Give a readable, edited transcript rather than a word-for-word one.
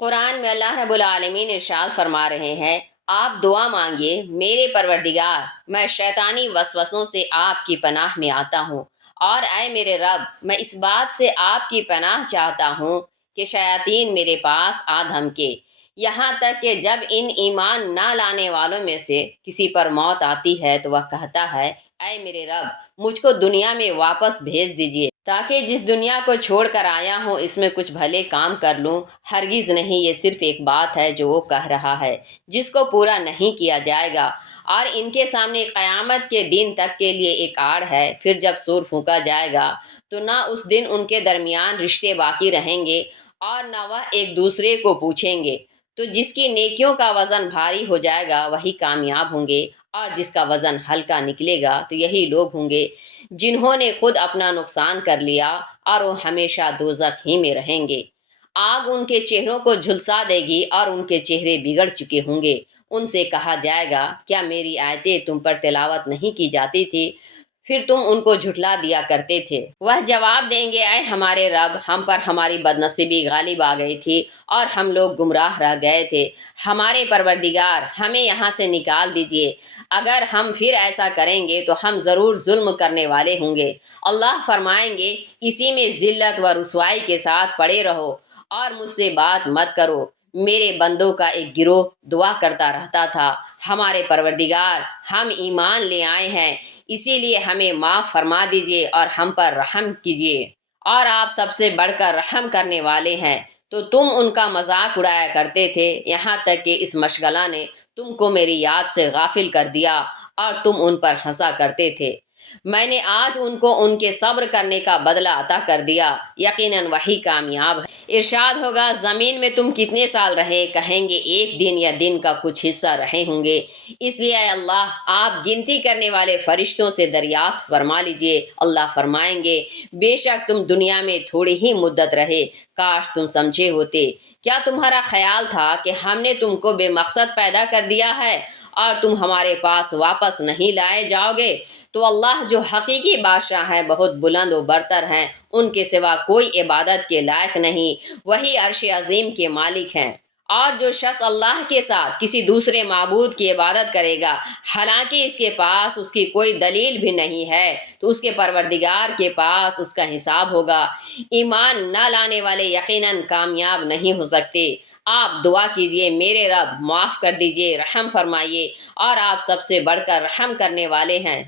قرآن میں اللہ رب العالمین ارشاد فرما رہے ہیں، آپ دعا مانگیے میرے پروردگار، میں شیطانی وسوسوں سے آپ کی پناہ میں آتا ہوں، اور اے میرے رب، میں اس بات سے آپ کی پناہ چاہتا ہوں کہ شیاطین میرے پاس آ دھمکے، یہاں تک کہ جب ان ایمان نہ لانے والوں میں سے کسی پر موت آتی ہے تو وہ کہتا ہے، اے میرے رب، مجھ کو دنیا میں واپس بھیج دیجیے تاکہ جس دنیا کو چھوڑ کر آیا ہوں اس میں کچھ بھلے کام کر لوں۔ ہرگز نہیں، یہ صرف ایک بات ہے جو وہ کہہ رہا ہے جس کو پورا نہیں کیا جائے گا، اور ان کے سامنے قیامت کے دن تک کے لیے ایک آڑ ہے۔ پھر جب سور پھونکا جائے گا تو نہ اس دن ان کے درمیان رشتے باقی رہیں گے اور نہ وہ ایک دوسرے کو پوچھیں گے۔ تو جس کی نیکیوں کا وزن بھاری ہو جائے گا وہی کامیاب ہوں گے، اور جس کا وزن ہلکا نکلے گا تو یہی لوگ ہوں گے جنہوں نے خود اپنا نقصان کر لیا، اور وہ ہمیشہ دوزخ ہی میں رہیں گے۔ آگ ان کے چہروں کو جھلسا دے گی اور ان کے چہرے بگڑ چکے ہوں گے۔ ان سے کہا جائے گا، کیا میری آیتیں تم پر تلاوت نہیں کی جاتی تھی؟ پھر تم ان کو جھٹلا دیا کرتے تھے۔ وہ جواب دیں گے، اے ہمارے رب، ہم پر ہماری بدنصیبی غالب آ گئی تھی اور ہم لوگ گمراہ رہ گئے تھے۔ ہمارے پروردگار، ہمیں یہاں سے نکال دیجیے، اگر ہم پھر ایسا کریں گے تو ہم ضرور ظلم کرنے والے ہوں گے۔ اللہ فرمائیں گے، اسی میں ذلت و رسوائی کے ساتھ پڑے رہو اور مجھ سے بات مت کرو۔ میرے بندوں کا ایک گروہ دعا کرتا رہتا تھا، ہمارے پروردگار، ہم ایمان لے آئے ہیں، اسی لیے ہمیں معاف فرما دیجیے اور ہم پر رحم کیجیے، اور آپ سب سے بڑھ کر رحم کرنے والے ہیں۔ تو تم ان کا مذاق اڑایا کرتے تھے، یہاں تک کہ اس مشغلہ نے تم کو میری یاد سے غافل کر دیا اور تم ان پر ہنسا کرتے تھے۔ میں نے آج ان کو ان کے صبر کرنے کا بدلہ عطا کر دیا، یقیناً وہی کامیاب ہے۔ ارشاد ہوگا، زمین میں تم کتنے سال رہے؟ کہیں گے ایک دن یا دن کا کچھ حصہ رہے ہوں گے۔ اس لیے اے اللہ، آپ گنتی کرنے والے فرشتوں سے دریافت فرما لیجئے۔ اللہ فرمائیں گے، بے شک تم دنیا میں تھوڑی ہی مدت رہے، کاش تم سمجھے ہوتے۔ کیا تمہارا خیال تھا کہ ہم نے تم کو بے مقصد پیدا کر دیا ہے اور تم ہمارے پاس واپس نہیں لائے جاؤ گے؟ تو اللہ جو حقیقی بادشاہ ہیں، بہت بلند و برتر ہیں، ان کے سوا کوئی عبادت کے لائق نہیں، وہی عرش عظیم کے مالک ہیں۔ اور جو شخص اللہ کے ساتھ کسی دوسرے معبود کی عبادت کرے گا، حالانکہ اس کے پاس اس کی کوئی دلیل بھی نہیں ہے، تو اس کے پروردگار کے پاس اس کا حساب ہوگا۔ ایمان نہ لانے والے یقیناً کامیاب نہیں ہو سکتے۔ آپ دعا کیجئے، میرے رب، معاف کر دیجئے، رحم فرمائیے، اور آپ سب سے بڑھ کر رحم کرنے والے ہیں۔